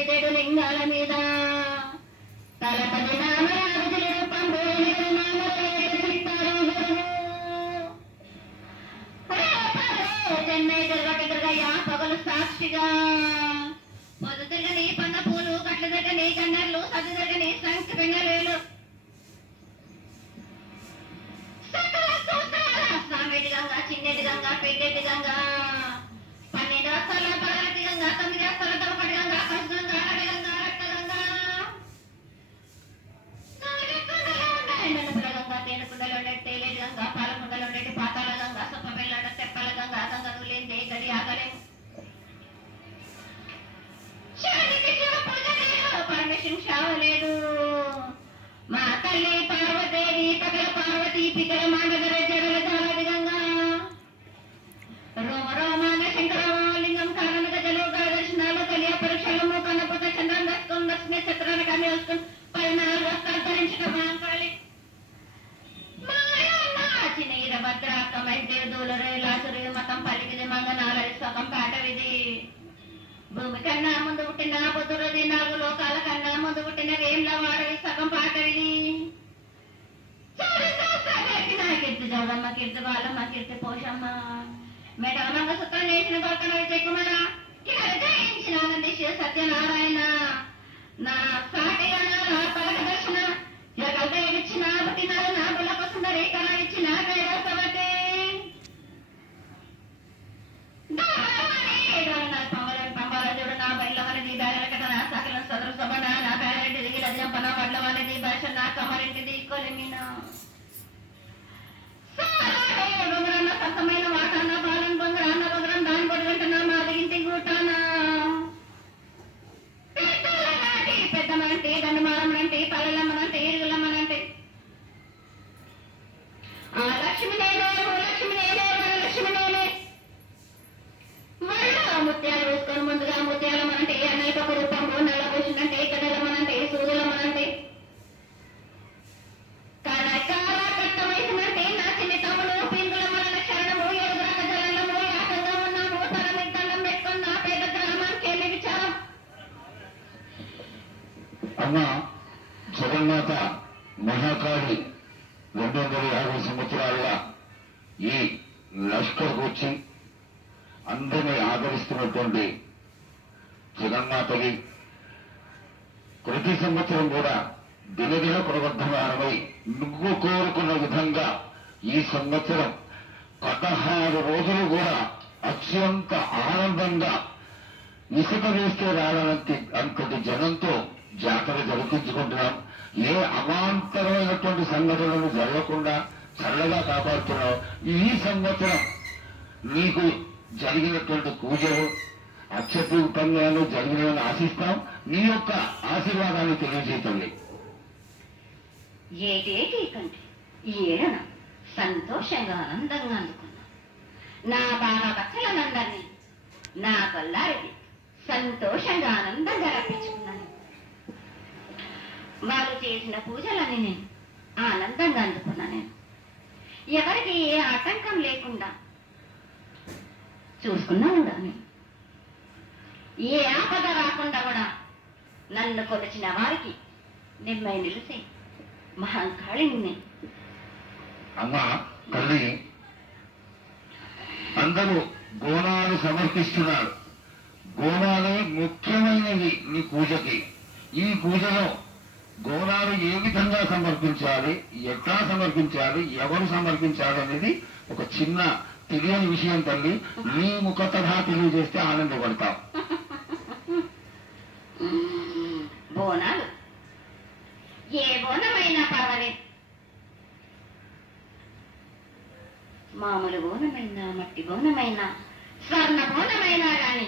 తొమ్మిదేడు లింగాల మీద తలపది నామరాజులు పండుగ చెన్నై తిరగయ్యా పగలు సాక్షిగా పొద్దు తిరగని పన్న పూలు కట్ల తిరగని గన్నర్లు సద్దు తిరగని సంఖ్య పెంగలేలు సామెటి గంగా చిన్నటి గంగా పెద్దటి గంగా 12 వస్తాల పగలటి గంగా 9 వస్తాల తొలపటి గంగా పసు గంగా అడ గంగా రక్త గంగా ఎండల గంగా తేనెకుండలో తేలేటి గంగా పాలకుండలో పాతాల గంగా సొప్పబెల్లడ తెప్పల గంగా గంగను లేదే గడి ఆగలేము పరమేశ్వరం శావలేడు మా తల్లి పార్వదేవి పగల పార్వతీ పికల మాండగర జడల జాలది గంగా రోమ రోమాన శంకరలింగం కారణ గజలు దర్శనాలు కలియ పరీక్షలు కన్నపత చంద్రం దర్శకం దర్శన చిత్రాన్ని కానీ వస్తుంది 14 వస్త్రాలు ధరించిన మహాకాళి చిన్నీర భద్రాక్క మైదేవుల రేలాసురి మతం పలికిది మంగనాలరి సగం పాటవిది భూమి కన్నా ముందు పుట్టిన బుద్ధురది 4 లోకాల కన్నా ముందు పుట్టిన వేంల వాడవి సగం పాటవిది కీర్తి జగమ్మ కీర్తి బాలమ్మ కీర్తి పోషమ్మ మెడల మంగసూత్రం నేసిన గొప్పన విజయ కుమార జయించిన ఆనందిశ సత్యనారాయణ నా సాటిగా పలక దర్శన జగల్ ఇచ్చిన పుట్టినారు నా బులకు సుందరి కళ ఇచ్చిన కైలాసవతి పంబాలజుడు నా బయలవనిది బేలకట నా సకలం సదరు సభన నా బేలంటిది రజంపన వడ్లవనిది భాష నా కమరింటిది కొలిమిన సత్తమైన వాటాన బాలం బొంగరాన్న బొంగరం దాని పొడిగంటన మాదిగింటి గూటాన పెద్దమనంటే దండమారమనంటే పల్లెలమ్మనంటే ఇరుగులమ్మనంటే ఆ లక్ష్మి నేనే లక్ష్మి నేనే లక్ష్మి నేనే ముత్యాలు వేసుకొని ముందుగా ముత్యాలమ్మనంటే అనేక రూపంలో నల్ల పూసినంటే గడలమ్మనంటే సూదులమ్మనంటే కట్టవయసునంటే నా చిన్ని తమ్ముడు పింగులమ్మన శరణము ఎదురాక జలము యాకంగా ఉన్నాము తన దండం పెట్టుకుని నా పేద గ్రామానికి వెళ్ళి విచారం అమ్మ జగన్మాత మహాకాళి 250 సంవత్సరాలుగా ఈ లష్కర్కు వచ్చి అందరినీ ఆదరిస్తున్నటువంటి జగన్మాతకి ప్రతి సంవత్సరం కూడా దినదిన ప్రవర్ధమానమై నువ్వు కోరుకున్న విధంగా ఈ సంవత్సరం 16 రోజులు కూడా అత్యంత ఆనందంగా ఇసుక వేస్తే రానంత అంతటి జనంతో జాతర జరిపించుకుంటున్నాం. ఏ అవాంతరమైనటువంటి సంఘటనలు జరగకుండా చల్లగా కాపాడుతున్నాం. ఈ సంవత్సరం నీకు జరిగినటువంటి పూజలు అత్యద్భుతంగాను జరిగినని ఆశిస్తాం. నీ యొక్క ఆశీర్వాదాన్ని తెలియజేయండి. ఏటేటి కంటే ఈ ఏడన సంతోషంగా ఆనందంగా అందుకున్నా నా బాగా భక్తులనందరినీ నా కొల్లారికి సంతోషంగా ఆనందంగా రప్పించుకున్నాను. వారు చేసిన పూజలని నేను ఆనందంగా అందుకున్నాను. నేను ఎవరికి ఏ ఆటంకం లేకుండా చూసుకున్నాను కూడా. నేను ఏ ఆపద రాకుండా కూడా నన్ను కొలిచిన వారికి నిమ్మై నిలిసి మహాకాళిని అమ్మా తల్లి, అందరూ గోనాలు సమర్పిస్తున్నారు. గోనాలే ముఖ్యమైనవి నీ పూజకి. ఈ పూజలో గోనాలు ఏ విధంగా సమర్పించాలి, ఎట్లా సమర్పించాలి, ఎవరు సమర్పించాలి అనేది ఒక చిన్న తెలియని విషయం తల్లి. నీ ముఖతహా తెలియజేస్తే ఆనందపడతాం. బోనాలు ఏ బోనమైనా పర్వాలేదు. మామూలు బోనమైనా, మట్టి బోనమైనా, స్వర్ణ బోనమైనా గాని,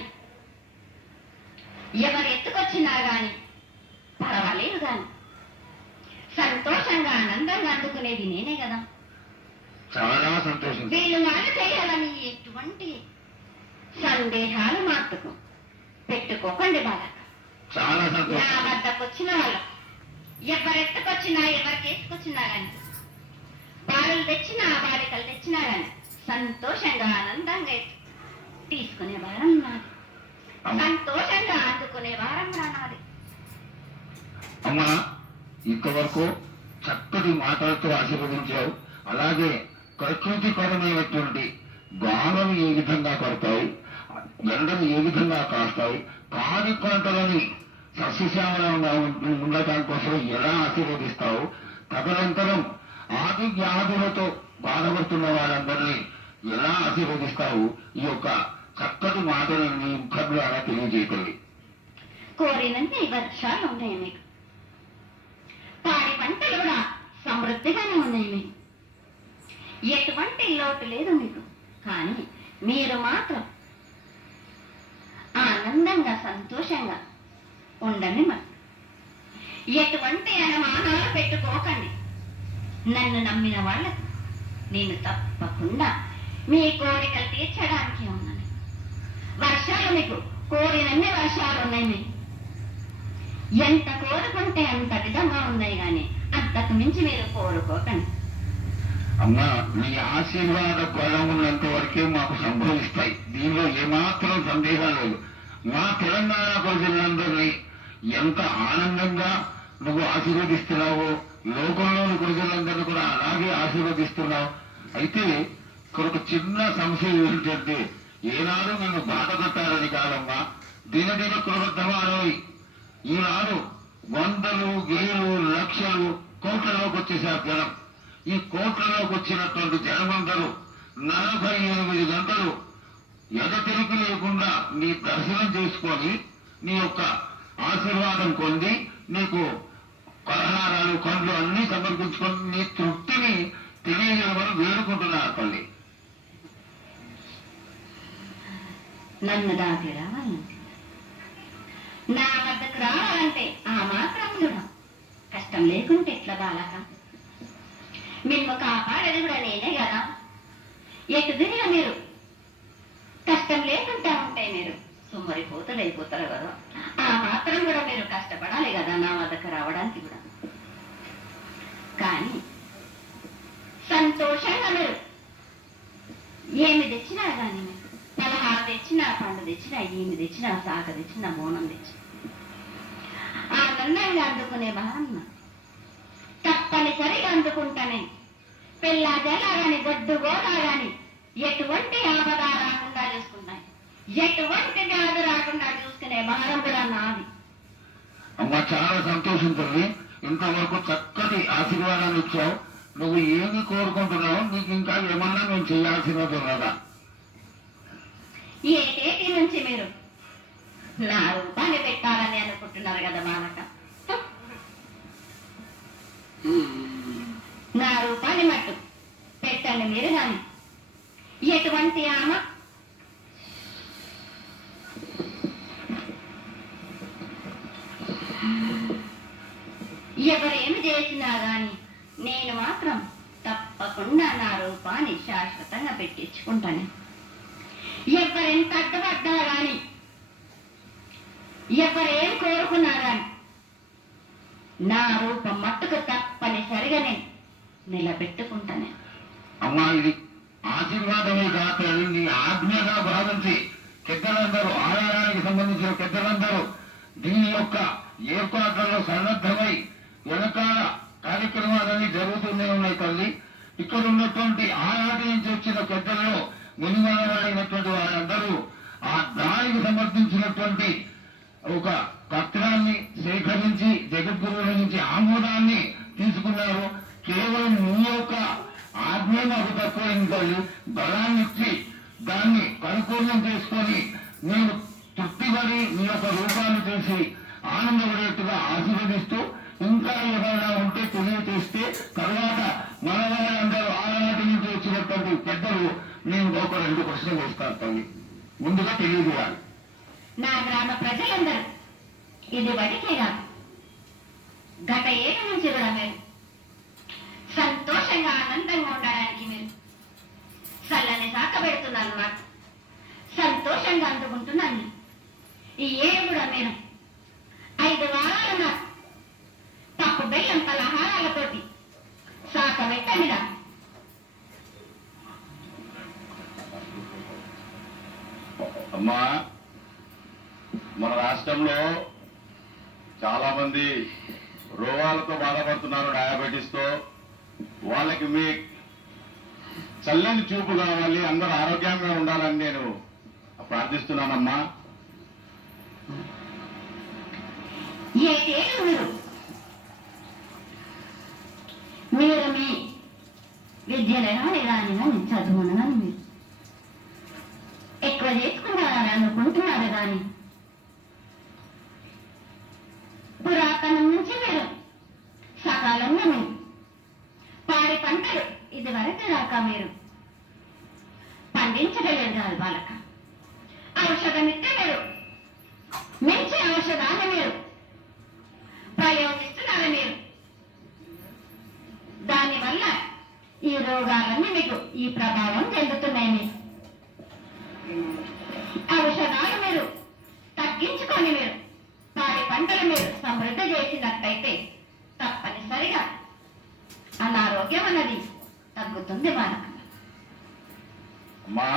ఎవరు ఎత్తుకొచ్చినా గాని పర్వాలేదు. గాని సంతోషంగా ఆనందంగా అందుకునేది నేనే కదా. చాలా సంతోషం. వీళ్ళు వాళ్ళు చేయాలని ఎటువంటి సందేహాలు మాత్రకు పెట్టుకోకండి. బాగా చాలా సంతోషం. నా వద్దకు వచ్చిన వాళ్ళు ఎవరెత్తుకొచ్చినా, ఎవరికి వేసుకొచ్చినా కానీ, బాలులు తెచ్చినా, బాలికలు తెచ్చినా కానీ సంతోషంగా ఆనందంగా తీసుకునే వారం నాది. సంతోషంగా అందుకునే వారం నాది. అమ్మా, ఇంతవరకు చక్కటి మాటలతో ఆశీర్వదించావు. అలాగే ప్రకృతిపరమైనటువంటి గాలులు ఏ విధంగా పడతాయి, ఎండలు ఏ విధంగా కాస్తాయి, పాడి పంటలని సస్యశ్యామలంగా ఉండటానికి కోసం ఎలా ఆశీర్వదిస్తావు, తదనంతరం ఆది వ్యాధులతో బాధపడుతున్న వాళ్ళందరినీ ఎలా ఆశీర్వదిస్తావు, ఈ యొక్క చక్కటి మాటలు నీ ముఖం ద్వారా తెలియజేయగలి. కోరినంత వర్షాలు ఉన్నాయి మీకు, పాడి పంటలు కూడా సమృద్ధిగానే ఉన్నాయి మీకు, ఎటువంటి లోటు లేదు మీకు. కానీ మీరు మాత్రం ఆనందంగా సంతోషంగా ఉండండి. మరి ఎటువంటి అనుమానాలు పెట్టుకోకండి. నన్ను నమ్మిన వాళ్ళకు నేను తప్పకుండా మీ కోరికలు తీర్చడానికి ఉన్నాను. వర్షాలు మీకు కోరినన్ని వర్షాలు ఉన్నాయి. మీకు ఎంత కోరుకుంటే అంత విధంగా ఉన్నాయి, కానీ అంతకు మించి మీరు కోరుకోకండి. అమ్మా, నీ ఆశీర్వాద బలం ఉన్నంత వరకే మాకు సంభవిస్తాయి. దీనిలో ఏమాత్రం సందేహం లేదు. మా తెలంగాణ ప్రజలందరినీ ఎంత ఆనందంగా నువ్వు ఆశీర్వదిస్తున్నావో లోకంలోని ప్రజలందరినీ కూడా అలాగే ఆశీర్వదిస్తున్నావు. అయితే ఇక్కడ ఒక చిన్న సంశయం ఏంటంటే, ఏనాడు నిన్ను బాధ పెట్టాలని కాదమ్మా, దినదిన కృతమానవి. ఈనాడు వందలు, వేలు, లక్షలు, కోట్లలోకి వచ్చేసారు జనం. ఈ కోట్లలోకి వచ్చినటువంటి జనమందరూ 48 గంటలు ఎడతెరిపి లేకుండా నీ దర్శనం చేసుకొని నీ యొక్క ఆశీర్వాదం పొంది నీకు పలహారాలు, పండ్లు అన్ని సమర్పించుకొని నీ తృప్తిని తెలియజేయమని వేడుకుంటున్నారు తల్లి. నన్ను దాటి రావాలంటే, నా వద్దకు రావాలంటే ఆ మాత్రం కూడా కష్టం లేకుంటే ఎట్లా బాలక? మిమ్ము కాపాడేది కూడా నేనే కదా. ఎటు తిరిగా మీరు కష్టం లేకుండా ఉంటే మీరు సుమ్మరిపోతారు కదా. ఆ మాత్రం కూడా మీరు కష్టపడాలి కదా నా వద్దకు రావడానికి కూడా. కానీ సంతోషంగా మీరు ఏమి తెచ్చినా కానీ, మీరు పలహారం తెచ్చినా, పండు తెచ్చినా, ఏమి తెచ్చినా, సాగ తెచ్చినా, బోనం తెచ్చినా ఆనందంగా అందుకునే భావన తప్పనిసరిగా అందుకుంటానే. పిల్లా జల గాని, గొడ్డు గోదా గాని ఎటువంటి ఆపద రాకుండా చూసుకున్నాయి, ఎటువంటి వ్యాధి రాకుండా చూసుకునే భారం కూడా నాది. అమ్మ, చాలా సంతోషం తల్లి. ఇంతవరకు చక్కటి ఆశీర్వాదాన్ని ఇచ్చావు. నువ్వు ఏమి కోరుకుంటున్నావు? నీకు ఇంకా ఏమన్నా మేము చేయాల్సినది ఉన్నదా? ఏటేటి నుంచి మీరు నా రూపాన్ని పెట్టాలని అనుకుంటున్నారు కదా బాలక. నా రూపాన్ని మట్టు పెట్టండి మీరు. కానీ ఎటువంటి ఆమె ఎవరేమి చేసినా గాని నేను మాత్రం తప్పకుండా నా రూపాన్ని శాశ్వతంగా పెట్టించుకుంటాను. ఎవరెంత అడ్డుపడ్డా గాని, ఎవరేం కోరుకున్నా గాని నా రూపం మట్టుకు తప్పనిసరిగా నేను నిలబెట్టుకుంటాను. అమ్మా, ఇది ఆశీర్వాదమే కాదు, నీ ఆజ్ఞగా భావించి పెద్దలందరూ, ఆహారానికి సంబంధించిన పెద్దలందరూ దీని యొక్క ఏర్పాట్లలో సన్నద్ధమై వెనకాల కార్యక్రమాలన్నీ జరుగుతూనే ఉన్నాయి తల్లి. ఇక్కడ ఉన్నటువంటి ఆనాటి నుంచి వచ్చిన పెద్దలలో మునిమనవాడైనటువంటి వారందరూ ఆ దానికి సమర్పించినటువంటి ఒక పత్రాన్ని సేకరించి జగద్గురువుల నుంచి ఆమోదాన్ని తీసుకున్నారు. కేవలం నీ యొక్క ఆజ్ఞ మాకు తక్కువైంది తల్లి. బలాన్ని ఇచ్చి దాన్ని పరిపూర్ణం చేసుకొని నేను తృప్తిపడి నీ యొక్క రూపాన్ని చూసి ఆనందపడేట్టుగా ఆశీర్వదిస్తూ, ఇంకా ఏమైనా ఉంటే తెలియచేస్తే తర్వాత మన వాళ్ళందరూ ఆనాటి నుంచి వచ్చినటువంటి పెద్దలు నేను ఒక 2 ప్రశ్నలు వేస్తాను తల్లి. ముందుగా తెలియజేయాలి. నా గ్రామ ప్రజలందరూ ఇది బడికే కాదు, గత ఏడు నుంచి కూడా మీరు సంతోషంగా ఆనందంగా ఉండడానికి మీరు చల్లని సాక పెడుతున్నారు. నాకు సంతోషంగా అందుకుంటున్నాను. ఈ ఏడు కూడా మీరు 5 వారాలు నాకు పప్పు బెల్లం పలహారాలతోటి సాక పెట్టండి. అమ్మా, మన రాష్ట్రంలో చాలా మంది రోగాలతో బాధపడుతున్నారు, డయాబెటీస్తో. వాళ్ళకి మీ చల్లని చూపు కావాలి, అందరూ ఆరోగ్యంగా ఉండాలని నేను ప్రార్థిస్తున్నానమ్మా. ఏటేళ్ళు మీరు మీ విద్యలను ఎలానైనా నేను చదువునని మీరు ఎక్కువ చేసుకున్నారని అనుకుంటున్నారు కానీ పురాతనం నుంచి మీరు సకాలంలో మీరు పాడి పంటలు ఇది వరకు దాకా మీరు పండించగలేదు కాదు బాలక. ఔషధమిస్తే మీరు మంచి ఔషధాన్ని మీరు ప్రయోగిస్తున్నారు. మీరు దానివల్ల ఈ రోగాలన్నీ మీకు ఈ ప్రభావం చెందుతున్నాయి. మీరు ఔషధాలు మీరు తగ్గించుకొని మీరు పాడి పంటలు మీరు సమృద్ధి చేసినట్లయితే తప్పనిసరిగా అనారోగ్యం అన్నది తగ్గుతుంది మనకు. అమ్మా,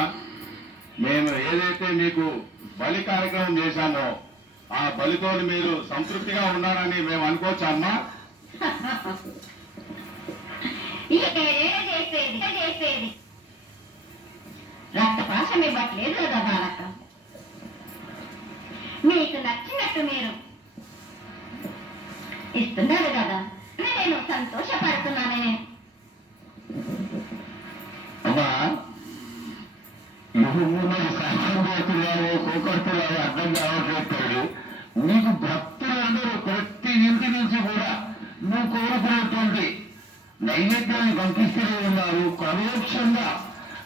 మేము ఏదైతే మీకు బలి కార్యక్రమం చేశామో ఆ బలితో మీరు సంతృప్తిగా ఉన్నారని మేము అనుకోవచ్చా అమ్మా? చేసేది రక్తపాశం ఇవ్వట్లేదు కదా బాలక. మీకు నచ్చినట్టు మీరు ఇస్తున్నారు కదా, నేను సంతోషపడుతున్నాను. నేను అమ్మా, నువ్వు సహాయం చేస్తున్నావు, కోకొడుతున్నావు అర్థం కావట్లేదు. నీకు భక్తులందరూ ప్రతి ఇంటి నుంచి కూడా నువ్వు కోరుకున్నటువంటి నైవేద్యాన్ని పంపిస్తూనే ఉన్నారు. పరోక్షంగా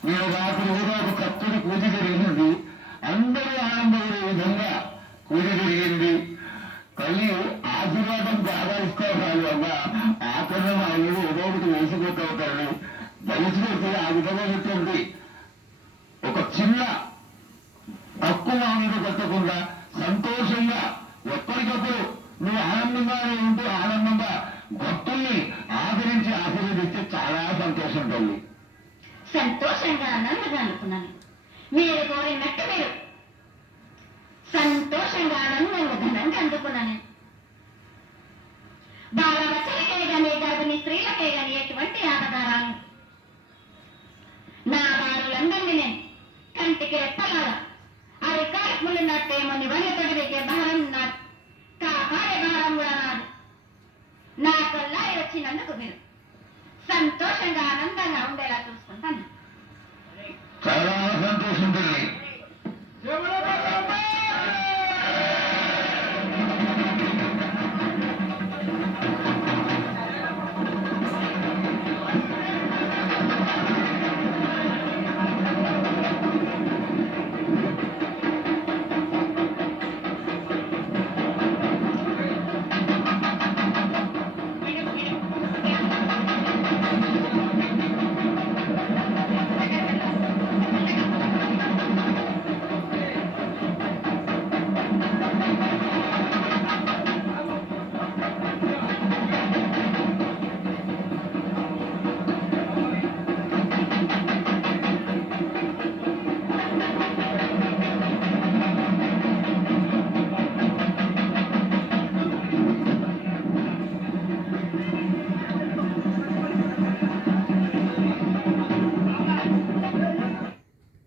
మీరు రాత్రి కూడా ఒక కత్తుడి పూజ జరిగింది, అందరూ ఆనందపడే విధంగా పూజ జరిగింది. తల్లి ఆశీర్వాదం బాగా ఇస్తావు కాదు అమ్మా, ఆకరణ అయ్యి ఏదో ఒకటి వేసిపోతావు తల్లి. దయచేసి ఆ విధమైనటువంటి ఒక చిన్న తక్కువ మీద పెట్టకుండా సంతోషంగా ఎప్పటికప్పుడు నువ్వు ఆనందంగానే ఉంటూ ఆనందంగా భక్తుల్ని ఆదరించి ఆశీర్వదిస్తే చాలా సంతోషం తల్లి. సంతోషంగా ఆనందంగా అనుకున్నాను. మీరు కోరినట్టు మీరు సంతోషంగా ఆనందంగా ధనంగా అందుకున్నాను. బాలవచలకే గాని గర్భిణీ స్త్రీలకే గాని ఎటువంటి ఆధారాలు నా వారులందరినీ నేను కంటికి రెప్పలాగా అరికారములున్నట్టేమో నిబంధతడికే భారం నాది, కాపాడే భారం కూడా నాది. నా కొల్లారి వచ్చినందుకు మీరు సంతోషంగా ఆనందంగా ఉండేలా చూసుకుంటాను. చాలా సంతోషం తల్లి.